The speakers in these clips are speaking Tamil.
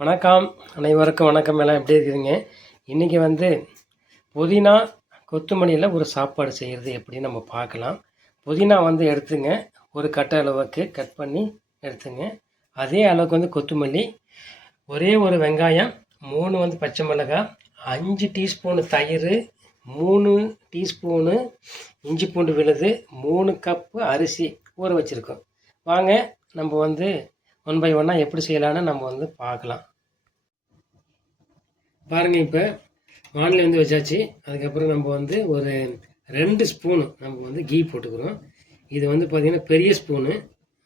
வணக்கம். அனைவருக்கும் வணக்கம். எல்லாம் எப்படி இருக்கிறீங்க? இன்றைக்கி புதினா கொத்தமல்லியில் ஒரு சாப்பாடு செய்கிறது எப்படின்னு நம்ம பார்க்கலாம். புதினா எடுத்துங்க, ஒரு கட்டை அளவுக்கு கட் பண்ணி எடுத்துங்க. அதே அளவுக்கு கொத்தமல்லி, ஒரே ஒரு வெங்காயம், 3 பச்சை மிளகாய், 5 டீஸ்பூனு தயிர், 3 டீஸ்பூனு இஞ்சி பூண்டு விழுது, 3 கப்பு அரிசி ஊற வச்சுருக்கோம். வாங்க நம்ம ஒன் பை ஒன்னாக எப்படி செய்யலான்னு நம்ம பார்க்கலாம். பாருங்கள், இப்போ வானிலை வச்சாச்சு. அதுக்கப்புறம் நம்ம ஒரு 2 ஸ்பூனு நம்ம கீ போட்டுக்கிறோம். இது பார்த்திங்கன்னா பெரிய ஸ்பூனு,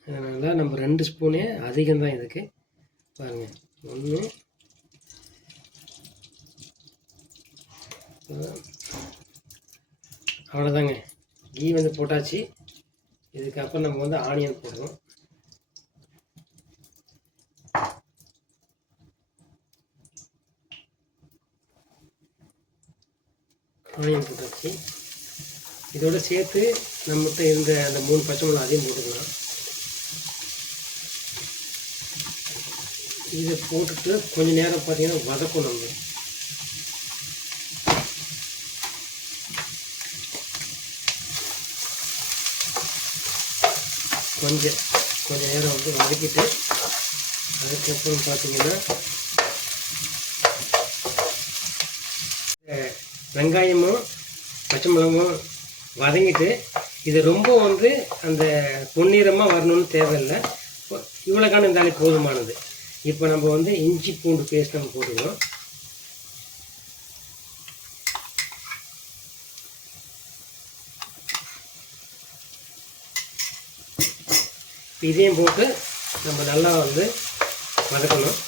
அதனால் நம்ம 2 ஸ்பூனே அதிகம்தான் இதுக்கு. பாருங்கள், 1 அவ்வளோதாங்க. கீ போட்டாச்சு. இதுக்கப்புறம் நம்ம ஆனியன் போடுறோம். ஆனியன் போட்டாச்சு. இதோட சேர்த்து நம்மகிட்ட இருந்த அந்த 3 பச்சை மிளகாய் அதையும் போட்டுக்கலாம். இதை போட்டுட்டு கொஞ்சம் நேரம் பார்த்தீங்கன்னா வதக்கணும். கொஞ்சம் நேரம் வதக்கிட்டு அதுக்கப்புறம் பார்த்தீங்கன்னா வெங்காயமும் பச்சை மிளகும் வதங்கிட்டு, இது ரொம்ப அந்த பொன்னிறமாக வரணும்னு தேவையில்லை. இவ்வளோக்கான இருந்தாலே போதுமானது. இப்போ நம்ம இஞ்சி பூண்டு பேஸ்ட் நம்ம போட்டுக்கிறோம். இதையும் போட்டு நம்ம நல்லா வதக்கணும்.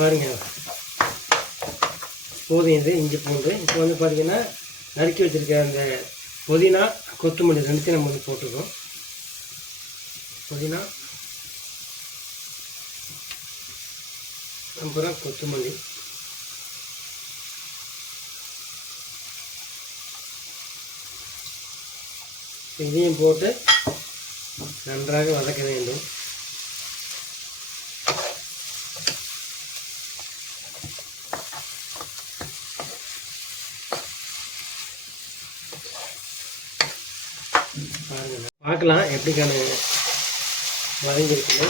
பாருங்கள், போதும். இது இஞ்சி பூண்டு. இப்போ பார்த்தீங்கன்னா நறுக்கி வச்சுருக்க அந்த புதினா கொத்தமல்லி ரெண்டுத்தையும் நம்ம போட்டுக்கோம். புதினா அப்புறம் கொத்தமல்லி, இதையும் போட்டு நன்றாக வதக்க வேண்டும். பார்க்கலாம் எப்படிக்கான வதங்கிருக்குன்னு.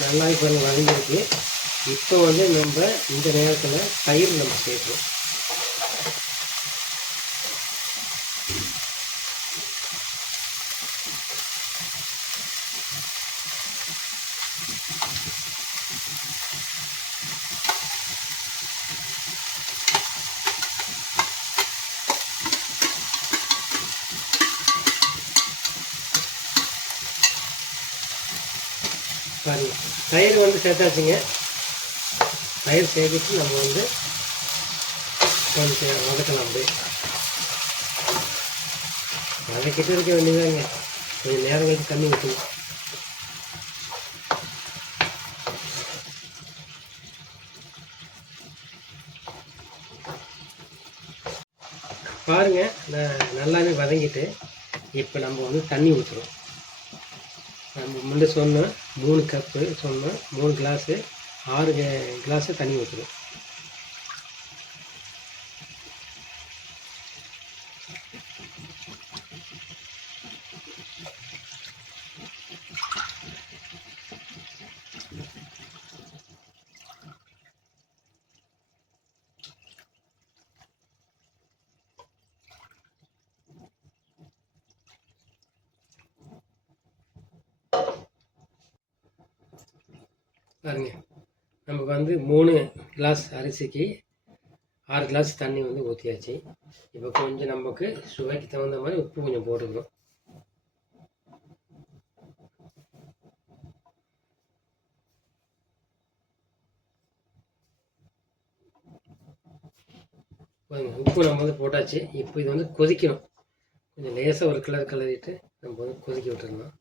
நல்லா இப்போ வதங்கிருக்கு. இப்போ நம்ம இந்த நேரத்தில் தயிர் நம்ம சேர்ப்போம். பாருங்க, தயிர் சேர்த்தாச்சுங்க. தயிர் சேர்த்துட்டு நம்ம கொஞ்சம் வதக்கலாம். அப்படியே வதக்கிட்டு இருக்க வேண்டியதாங்க. கொஞ்சம் நேரம் கழிச்சு தண்ணி ஊற்றணும். பாருங்க, நல்லாவே வதங்கிட்டு இப்போ நம்ம தண்ணி ஊற்றுறோம். நம்ம முன்னே சொன்னோம் 3 கப்பு சொன்னோம், 3 கிளாஸு 6 கிளாஸு தண்ணி ஊற்றுறோம். பாருங்க, நமக்கு 3 கிளாஸ் அரிசிக்கு 6 கிளாஸ் தண்ணி ஊற்றியாச்சு. இப்போ கொஞ்சம் நமக்கு சுவைக்கு தகுந்த மாதிரி உப்பு கொஞ்சம் போட்டுக்கிறோம். உப்பு நம்ம போட்டாச்சு. இப்போ இது கொதிக்கணும். கொஞ்சம் லேசாக ஒரு கிளறிட்டு நம்ம கொதிக்க விட்டுடலாம்.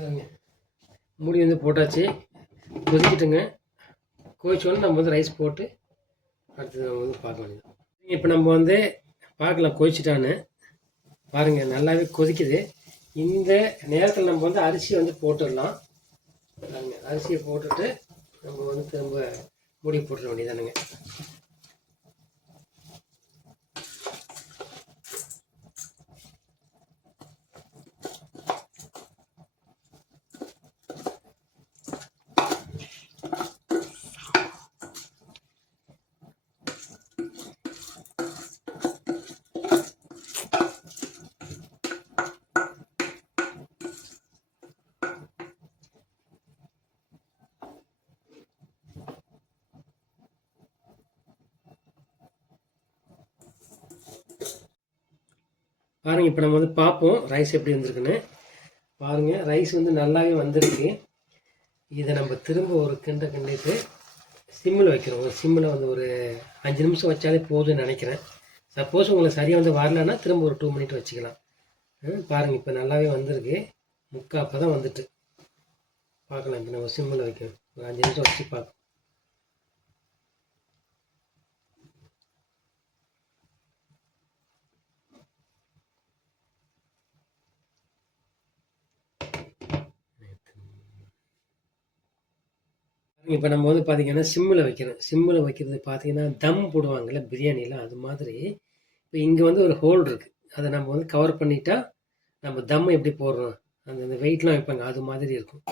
பாருங்க, மூடி வந்து போட்டாச்சு, கொதிக்கிட்டுங்க. கொதிச்சோடனே நம்ம வந்து ரைஸ் போட்டு அடுத்தது நம்ம வந்து பார்க்க வேண்டியது. இப்போ நம்ம வந்து பார்க்கலாம் கொதிச்சிட்டான்னு. பாருங்கள், நல்லாவே கொதிக்குது. இந்த நேரத்தில் நம்ம வந்து அரிசியை வந்து போட்டுடலாம். பாருங்கள், அரிசியை போட்டுட்டு நம்ம வந்து திரும்ப மூடி போட்டுற வேண்டியதானுங்க. பாருங்கள், இப்போ நம்ம வந்து பார்ப்போம் ரைஸ் எப்படி வந்திருக்குன்னு. பாருங்கள், ரைஸ் வந்து நல்லாவே வந்திருக்கு. இதை நம்ம திரும்ப ஒரு கிண்டிட்டு சிம்மில் வைக்கிறோம். ஒரு சிம்மில் வந்து ஒரு 5 நிமிஷம் வச்சாலே போதும்னு நினைக்கிறேன். சப்போஸ் உங்களுக்கு சரியாக வந்து வரலன்னா திரும்ப ஒரு 2 மினிட் வச்சுக்கலாம். பாருங்கள், இப்போ நல்லாவே வந்திருக்கு. அப்போ தான் வந்துட்டு பார்க்கலாம். இப்போ நம்ம சிம்மில் வைக்கணும். ஒரு 5 நிமிஷம் வச்சு பார்க்கலாம். இப்போ நம்ம வந்து பார்த்திங்கன்னா சிம்மில் வைக்கிறோம். சிம்மில் வைக்கிறது பார்த்திங்கன்னா தம் போடுவாங்கள்ல பிரியாணிலாம், அது மாதிரி. இப்போ இங்கே வந்து ஒரு ஹோல் இருக்குது. அதை நம்ம வந்து கவர் பண்ணிட்டா நம்ம தம் எப்படி போடுறோம், அந்த வெயிட்லாம் வைப்பாங்க, அது மாதிரி இருக்கும்.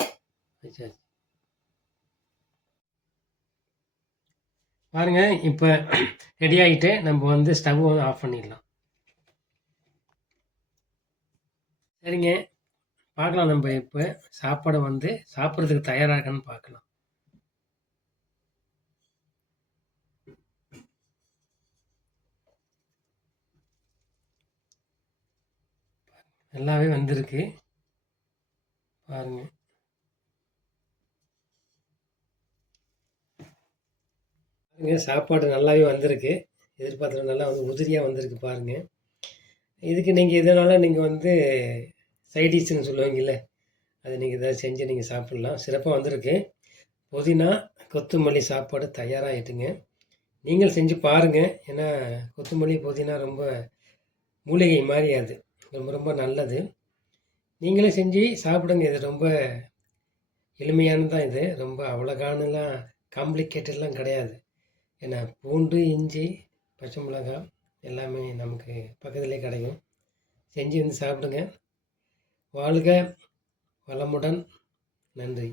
பாருங்க, இப்போ ரெடி ஆகிட்டு நம்ம வந்து ஸ்டவ் வந்து ஆஃப் பண்ணிடலாம். சரிங்க, பார்க்கலாம். நம்ம இப்போ சாப்பாடை வந்து சாப்பிட்றதுக்கு தயாராகன்னு பார்க்கலாம். நல்லாவே வந்திருக்கு பாருங்க. பாருங்க, சாப்பாடு நல்லாவே வந்திருக்கு. எதிர்பார்த்தது நல்லா வந்து உதிரியாக வந்திருக்கு பாருங்க. இதுக்கு நீங்கள் இதனால் நீங்கள் வந்து சைட் டிஷ்னு சொல்லுவீங்கள்ல, அதை நீங்கள் எதாவது செஞ்சு நீங்கள் சாப்பிட்லாம். சிறப்பாக வந்திருக்கு. புதினா கொத்தமல்லி சாப்பாடு தயாராகிட்டுங்க. நீங்கள் செஞ்சு பாருங்கள். ஏன்னா கொத்தமல்லி புதினா ரொம்ப மூலிகை மாதிரி, அது ரொம்ப ரொம்ப நல்லது. நீங்களே செஞ்சு சாப்பிடுங்க. இது ரொம்ப எளிமையானது தான். இது ரொம்ப அவ்வளோகானலாம் காம்ப்ளிகேட்டட்லாம் கிடையாது. ஏன்னா பூண்டு, இஞ்சி, பச்சை மிளகாய் எல்லாமே நமக்கு பக்கத்துலேயே கிடைக்கும். செஞ்சு வந்து சாப்பிடுங்க. வாழ்க வளமுடன். நன்றி.